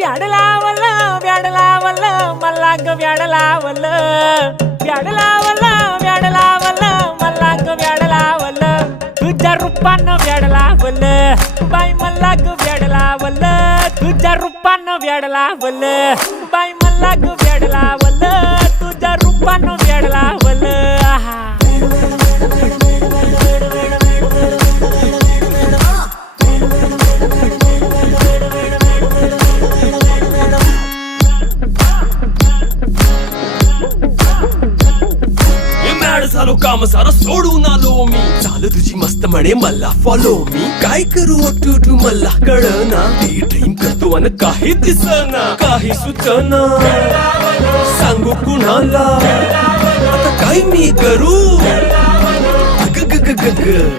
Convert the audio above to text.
व्याड लावलं व्याड लावलं मला ग व्याड लावलं व्याड लावलं व्याड लावलं मला ग व्याड लावलं तुझ्या रूपानं व्याड लावलं बाई मला ग व्याड लावलं तुझ्या रूपानं व्याड लावलं बाई मला ग व्याड लावलं तुझ्या रूपानं व्याड लावलं आहा झालो काम सारं सोडून आलो मी चाल तुझी मस्त म्हणे मला फॉलो मी काय करू टू मला कळना ती ड्रीम करतो अन काही दिसना काही सुचना सांगू कुणाला आता काय मी करू ग ग ग ग ग